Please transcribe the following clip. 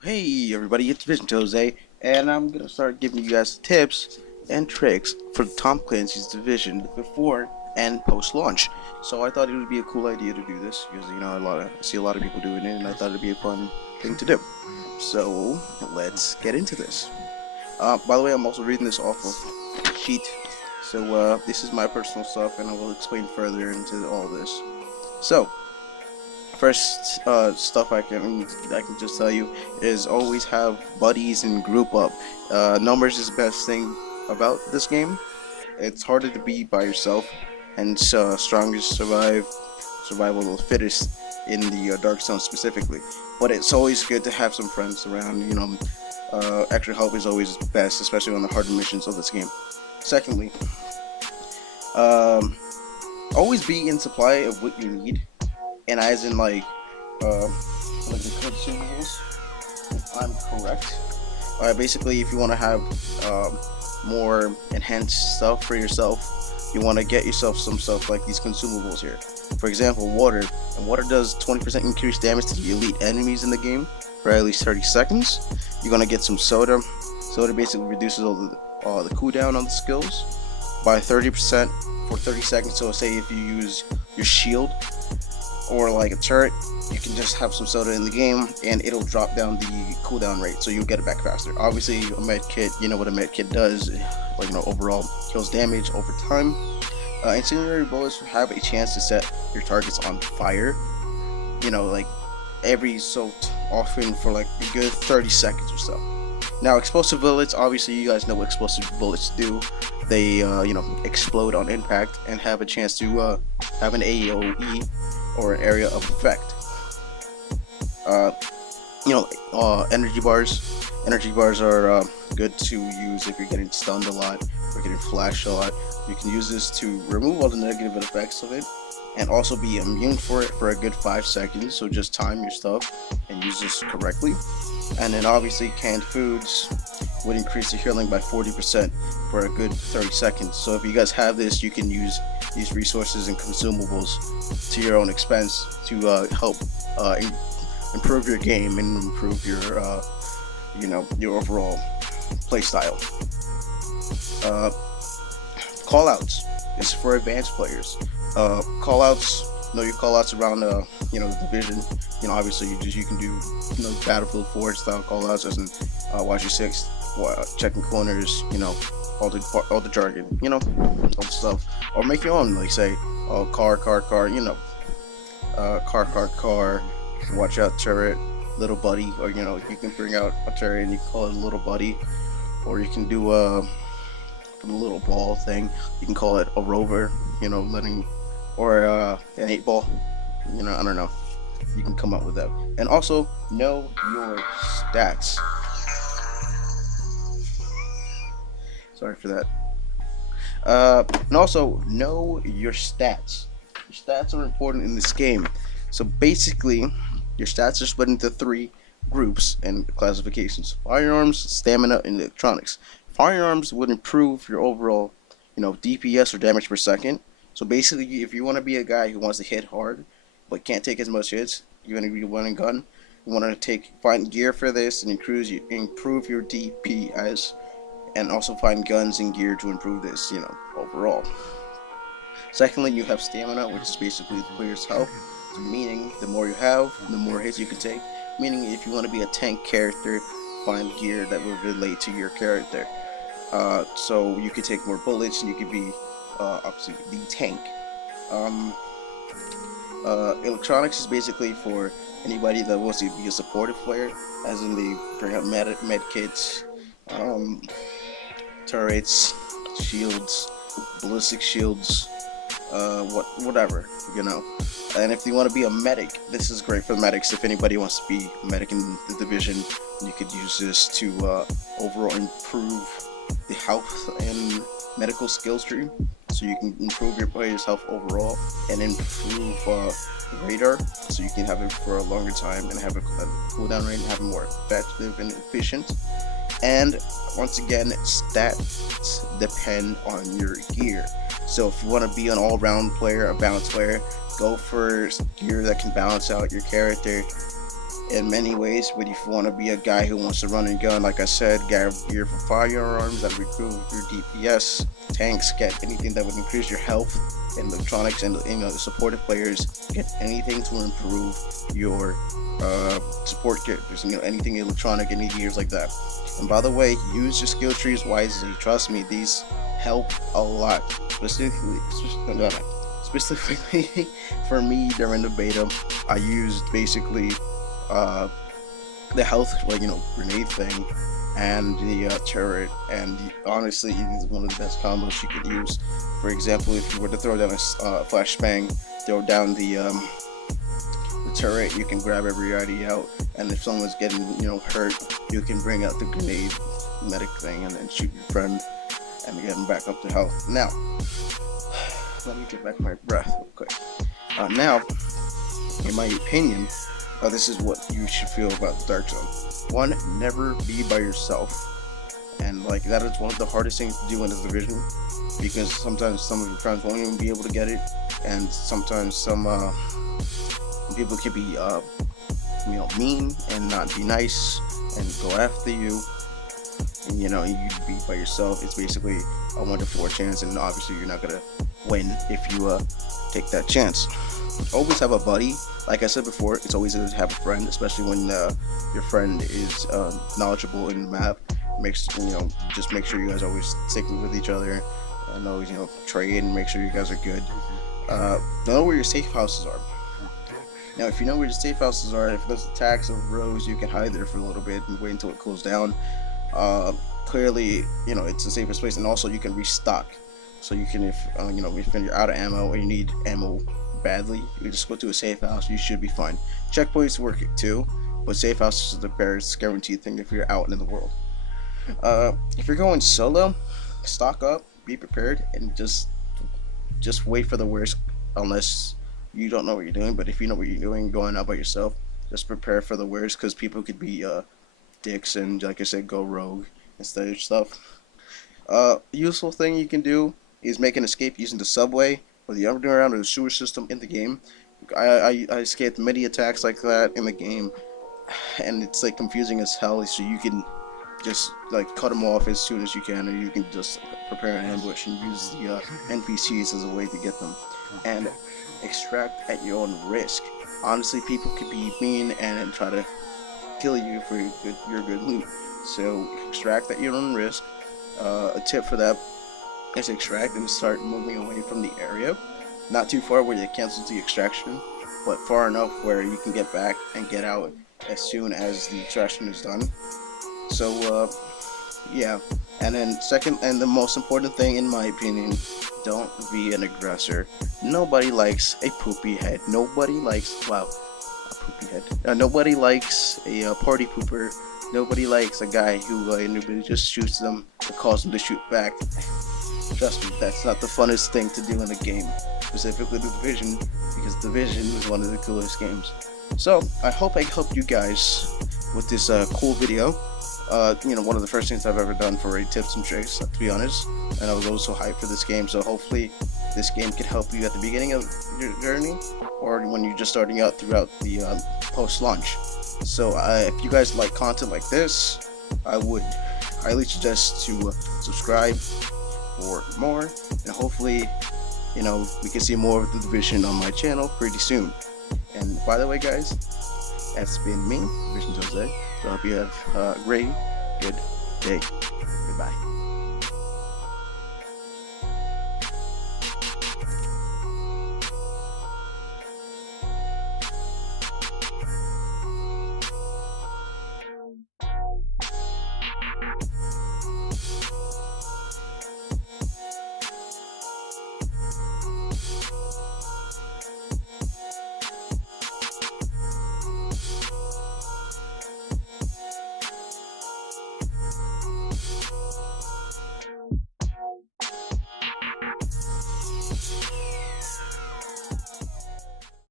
Hey everybody, it's Vision Jose, and I'm gonna start giving you guys tips and tricks for Tom Clancy's Division before and post launch. So I thought it would be a cool idea to do this because I see a lot of people doing it, and I thought it'd be a fun thing to do. So let's get into this. By the way, I'm also reading this off of a sheet, so this is my personal stuff, and I will explain further into all this. So first stuff I can just tell you is always have buddies and group up. Numbers is the best thing about this game. It's harder to beat by yourself, and strongest survival of the fittest in the Dark Zone specifically. But it's always good to have some friends around. Extra help is always best, especially on the harder missions of this game. Secondly, um, always be in supply of what you need, and as in like the consumables, if I'm correct. Basically, if you want to have more enhanced stuff for yourself, you want to get yourself some stuff like these consumables here. For example, water. And water does 20% increased damage to the elite enemies in the game for at least 30 seconds. You're gonna get some soda. Soda basically reduces all the cooldown on the skills by 30% for 30 seconds. So say if you use your shield or like a turret, you can just have some soda in the game and it'll drop down the cooldown rate, so you'll get it back faster. Obviously, a med kit, you know what a med kit does, overall kills damage over time. Incendiary bullets have a chance to set your targets on fire, like every so often for like a good 30 seconds or so. Now, explosive bullets, obviously you guys know what explosive bullets do. They explode on impact and have a chance to have an AoE, or an area of effect. uh, Energy bars. Energy bars are good to use if you're getting stunned a lot or getting flashed a lot. You can use this to remove all the negative effects of it, and also be immune for it for a good 5 seconds. So just time your stuff and use this correctly. And then obviously canned foods would increase the healing by 40% for a good 30 seconds. So if you guys have this, you can use these resources and consumables to your own expense to help improve your game and improve your overall playstyle. Uh, Callouts is for advanced players. Callouts, know your callouts around the division. Obviously you can do Battlefield 4 style callouts, as in watch your six, checking corners, all the jargon, all the stuff, or make your own, like say, car, car, watch out turret, little buddy, or you can bring out a turret and you call it a little buddy, or you can do from the little ball thing, you can call it a rover, letting, or an 8 ball, I don't know, you can come up with that. And also know your stats. Sorry for that. And also know your stats. Your stats are important in this game. So basically, your stats are split into 3 groups and classifications: firearms, stamina, and electronics. Firearms would improve your overall, DPS, or damage per second. So basically, if you want to be a guy who wants to hit hard but can't take as much hits, you're going to be running gun. You want to find gear for this and improve your DPS, and also find guns and gear to improve this, overall. Secondly, you have stamina, which is basically the player's health. So meaning, the more you have, the more hits you can take. Meaning, if you want to be a tank character, find gear that will relate to your character. So you could take more bullets, and you could be obviously the tank. Electronics is basically for anybody that wants to be a supportive player, as in they bring out med kits, um, turrets, shields, ballistic shields, whatever. And if you want to be a medic, this is great for medics. If anybody wants to be a medic in the division, you could use this to overall improve the health and medical skills tree. So you can improve your player's health overall and improve radar, so you can have it for a longer time and have a cooldown rate and have it more effective and efficient. And once again, stats depend on your gear. So if you want to be an all-round player, a balanced player, go for gear that can balance out your character in many ways. But if you want to be a guy who wants to run and gun, like I said, get gear for firearms that improve your DPS, tanks, get anything that would increase your health, and electronics and the supportive players get anything to improve your support characters, anything electronic, any gears like that. And by the way, use your skill trees wisely. Trust me, these help a lot, specifically for me during the beta. I used basically the health, grenade thing, and the turret, and honestly, it is one of the best combos you could use. For example, if you were to throw down a flashbang, throw down the turret, you can grab everybody out, and if someone's getting hurt, you can bring out the grenade medic thing and then shoot your friend and get them back up to health. Now, let me get back my breath real quick. Now, in my opinion, this is what you should feel about the Dark Zone. One, never be by yourself. And that is one of the hardest things to do in this division, because sometimes some of your friends won't even be able to get it, and sometimes some people can be mean and not be nice and go after you, and you be by yourself. It's basically a 1 to 4 chance, and obviously you're not gonna win if you take that chance. Always have a buddy. Like I said before, it's always good to have a friend, especially when your friend is knowledgeable in the map. Just make sure you guys always sticking with each other, and always trade and make sure you guys are good. Know where your safe houses are. Now, if you know where the safe houses are, if there's attacks of rows, you can hide there for a little bit and wait until it cools down. Clearly, it's the safest place, and also you can restock. So you can, if you're out of ammo or you need ammo badly, you just go to a safe house. You should be fine. Checkpoints work too, but safe houses are the best guaranteed thing if you're out in the world. If you're going solo, stock up, be prepared, and just wait for the worst, unless you don't know what you're doing. But if you know what you're doing, going out by yourself, just prepare for the worst, because people could be dicks and, like I said, go rogue instead of stuff. Useful thing you can do is make an escape using the subway or the underground or the sewer system in the game. I escaped many attacks like that in the game, and it's confusing as hell. So you can just cut them off as soon as you can, or you can just prepare an ambush and use the NPCs as a way to get them, and extract at your own risk. Honestly, people could be mean and try to kill you for your good loot, so extract at your own risk. A tip for that is extract and start moving away from the area, not too far where it cancels the extraction, but far enough where you can get back and get out as soon as the extraction is done. So yeah, and then second and the most important thing in my opinion, don't be an aggressor. Nobody likes a poopy head. Nobody likes a poopy head. Nobody likes a party pooper. Nobody likes a guy who nobody just shoots them or calls them to shoot back. Trust me, that's not the funnest thing to do in a game, specifically the Division, because Division is one of the coolest games. So I hope I helped you guys with this cool video. One of the first things I've ever done for a tips and tricks, to be honest, and I was also hyped for this game, so hopefully this game could help you at the beginning of your journey, or when you're just starting out throughout the post-launch. So if you guys like content like this, I would highly suggest to subscribe for more, and hopefully we can see more of the Division on my channel pretty soon. And by the way guys, that's been me, Division Jose. So I hope you have a great, good day. Goodbye.